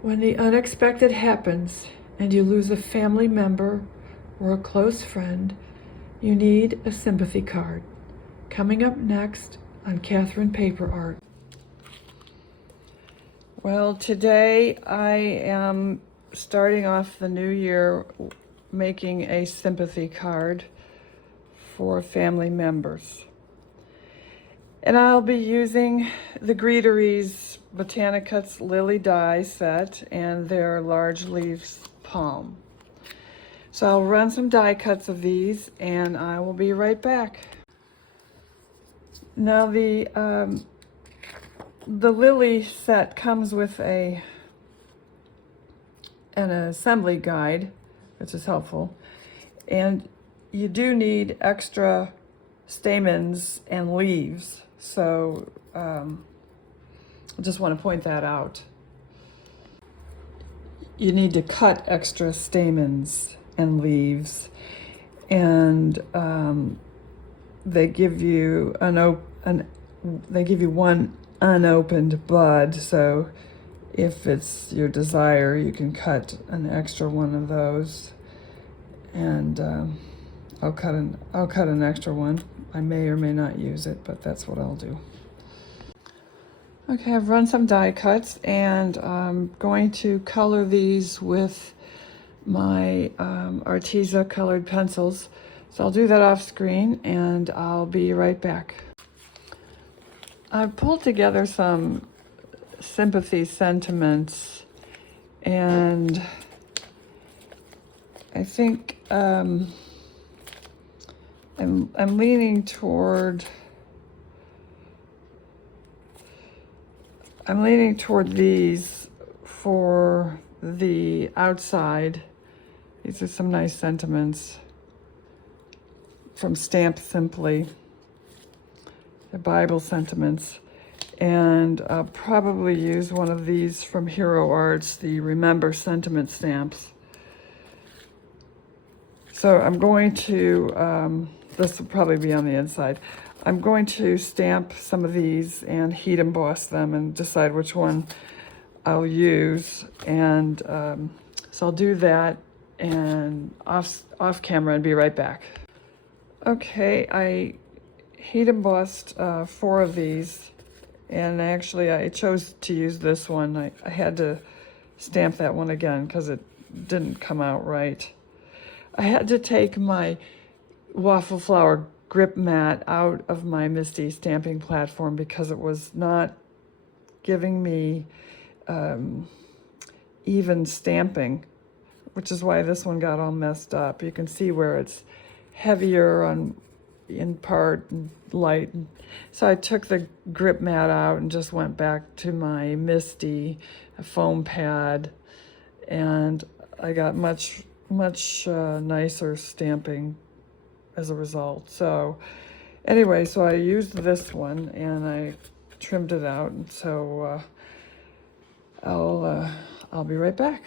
When the unexpected happens and you lose a family member or a close friend, you need a sympathy card. Coming up next on Catherine Paper Art. Well, today I am starting off the new year making a sympathy card for family members. And I'll be using the Greetery's Botanicuts Lily die set and their large leaves palm. So I'll run some die cuts of these and I will be right back. Now the Lily set comes with an assembly guide, which is helpful. And you do need extra stamens and leaves. So I just want to point that out. You need to cut extra stamens and leaves, and they give you one unopened bud. So if it's your desire, you can cut an extra one of those, and I'll cut an extra one. I may or may not use it, but that's what I'll do. Okay, I've run some die cuts, and I'm going to color these with my Arteza colored pencils. So I'll do that off screen, and I'll be right back. I've pulled together some sympathy sentiments, and I think I'm leaning toward these for the outside. These are some nice sentiments from Stamp Simply, the Bible sentiments. And I'll probably use one of these from Hero Arts, the Remember Sentiment stamps. So I'm going to, this will probably be on the inside. I'm going to stamp some of these and heat emboss them and decide which one I'll use. And so I'll do that and off camera and be right back. Okay, I heat embossed 4 of these, and actually I chose to use this one. I had to stamp that one again because it didn't come out right. I had to take my waffle flower grip mat out of my Misty stamping platform because it was not giving me even stamping, which is why this one got all messed up. You can see where it's heavier in part and light. So I took the grip mat out and just went back to my Misty foam pad, and I got much nicer stamping as a result. So anyway, so I used this one and I trimmed it out, and so I'll be right back.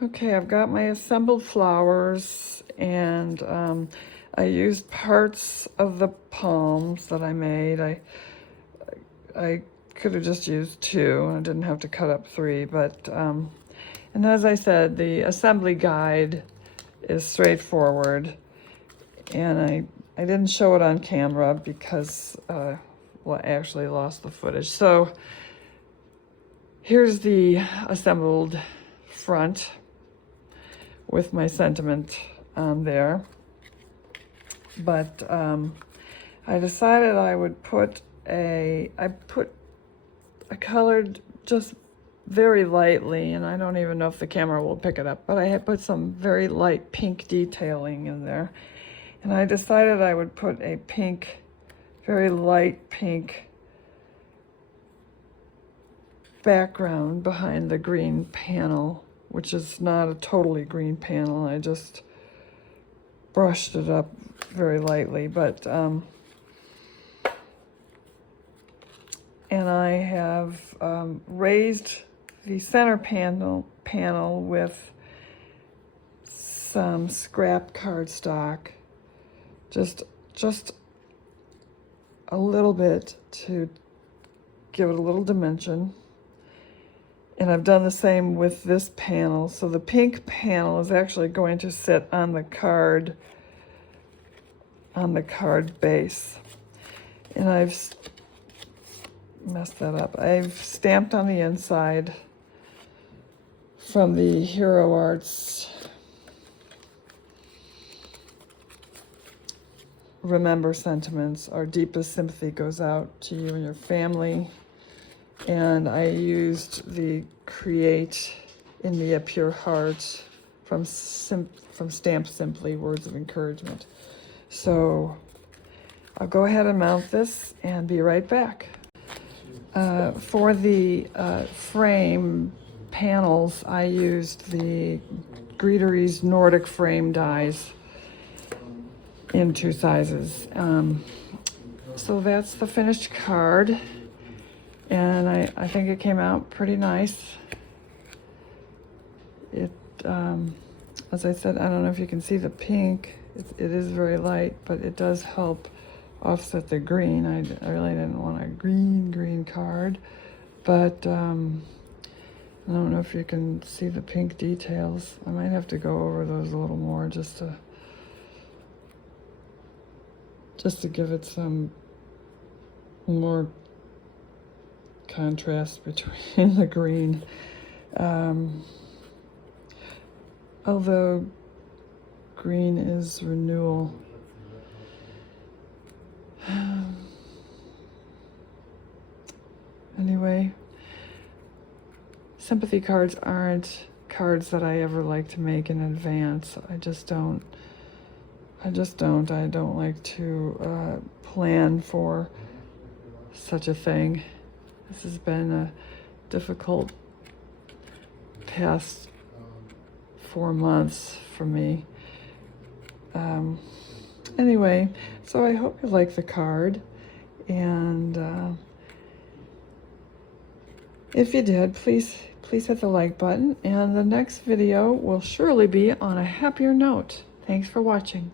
Okay, I've got my assembled flowers, and I used parts of the palms that I made. I could have just used 2. I didn't have to cut up 3, but and as I said, the assembly guide is straightforward, and I didn't show it on camera because I actually lost the footage. So here's the assembled front with my sentiment there. But I decided I would I colored just very lightly, and I don't even know if the camera will pick it up, but I had put some very light pink detailing in there. And I decided I would put a pink, very light pink background behind the green panel, which is not a totally green panel. I just brushed it up very lightly, but and I have raised the center panel with some scrap cardstock, just a little bit to give it a little dimension. And I've done the same with this panel. So the pink panel is actually going to sit on the card base. And I've messed that up. I've stamped on the inside from the Hero Arts Remember Sentiments. Our deepest sympathy goes out to you and your family. And I used the Create in Me a Pure Heart from Stamp Simply, Words of Encouragement. So I'll go ahead and mount this and be right back. For the frame panels, I used the Greetery's Nordic Frame dies in 2 sizes. So that's the finished card. And I think it came out pretty nice. It, as I said, I don't know if you can see the pink. It is very light, but it does help offset the green. I really didn't want a green card, but I don't know if you can see the pink details. I might have to go over those a little more just to give it some more contrast between the green. Although green is renewal. Anyway, sympathy cards aren't cards that I ever like to make in advance. I don't like to plan for such a thing. This has been a difficult past 4 months for me. Anyway, so I hope you like the card, and if you did, please hit the like button, and the next video will surely be on a happier note. Thanks for watching.